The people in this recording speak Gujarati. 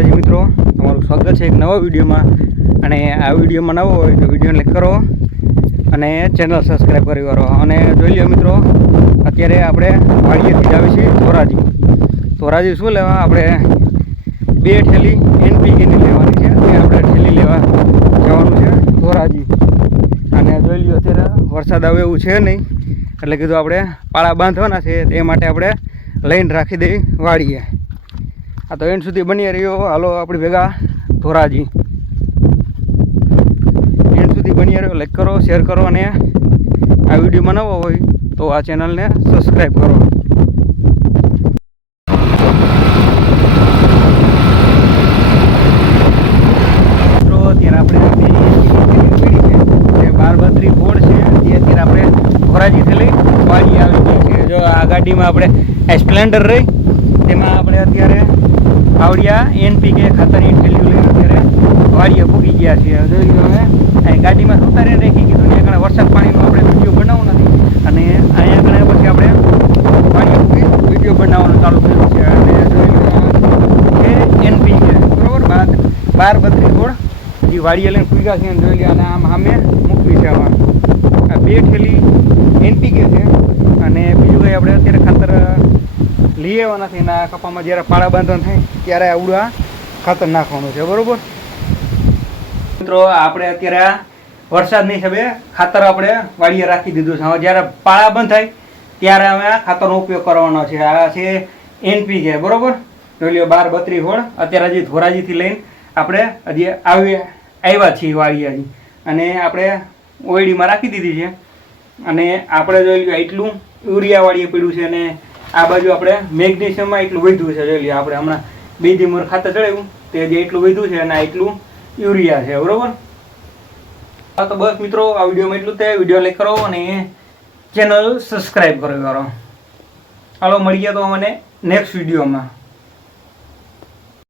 માતાજી મિત્રો, તમારું સ્વાગત છે એક નવા વિડીયોમાં. અને આ વિડીયોમાં નવો હોય તો વિડીયોને લાઈક કરો અને ચેનલ સબસ્ક્રાઈબ કરી કરો અને જોઈ લ્યો મિત્રો, અત્યારે આપણે વાડીએથી જ આવી છીએ, ધોરાજી. ધોરાજી શું લેવા? આપણે બે ઠેલી એનપીકેની લેવાની છે. અને આપણે ઠેલી લેવા જવાનું છે, ધોરાજી. અને જોઈ લ્યો, અત્યારે વરસાદ આવે એવું છે નહીં. એટલે કીધું આપણે પાળા બાંધવાના છે, તે માટે આપણે લઈને રાખી દઈએ વાડીએ. આ તો એન્ડ સુધી બની રહ્યો. હાલો, આપણી ભેગા ધોરાજી. એન્ડ સુધી બની રહ્યો. લાઈક કરો શેર કરો અને આ વિડીયોમાં નવો હોય તો આ ચેનલને સબસ્ક્રાઈબ કરો. ગાડીમાં આપણે સ્પ્લેન્ડર રહી, તેમાં આપણે અત્યારે આવડિયા એનપીકે ખાતરની ઠેલીઓ લઈને અત્યારે વાડીએ પૂગી ગયા છીએ જોઈ લો અહીં ગાડીમાં સુતારે રાખી કીધું ત્યાં આગળ વરસાદ પાણીનો આપણે વીડિયો બનાવવો નથી. અને અહીંયા આગળ પછી આપણે વાડીએ પૂગી વીડિયો બનાવવાનું ચાલુ કર્યું છે. અને જોઈ લો એ એનપીકે બરાબર? બાર બાર બત્રીસ ગોળ. એ વાડીએ લઈને પૂગ્યા છે જોઈ લે અને આમ સામે મૂકવી છે આ બે થેલી એનપીકે છે. અને બીજું કંઈ આપણે અત્યારે ખાતર લઈ નથી, ને આ કપામાં જ્યારે પાળા બાંધણ થાય, ત્યારે આવડું આ ખાતર નાખવાનું છે, બરોબર? મિત્રો, આપણે અત્યારે વરસાદની હિસાબે ખાતર આપણે વાડીએ રાખી દીધું છે. જ્યારે પાળા બંધ થાય, ત્યારે અમે આ ખાતરનો ઉપયોગ કરવાનો છે. આ છે એનપી છે બરોબર? જોઈ બાર બત્રીસ હોળ. અત્યારે હજી ધોરાજીથી લઈને આપણે હજી આવી, આવ્યા છીએ વાડીએ હજી. અને આપણે ઓયડીમાં રાખી દીધી છે. અને આપણે જોઈ લ્યો એટલું યુરિયાવાળીએ પીડ્યું છે અને આ બાજુ આપણે મેગ્નેશિયમમાં એટલું વધ્યું છે, જોઈ લઈએ આપણે હમણાં બે ધીમર ખાતર ચડાવ્યું, તે જે એટલું વધ્યું છે અને આ એટલું યુરિયા છે, બરોબર? હા, તો બસ મિત્રો, આ વિડીયોમાં એટલું તે વીડિયો લાઈક કરો અને ચેનલ સબસ્ક્રાઈબ કરો કરો હાલો ગયા તો મને નેક્સ્ટ વિડીયોમાં.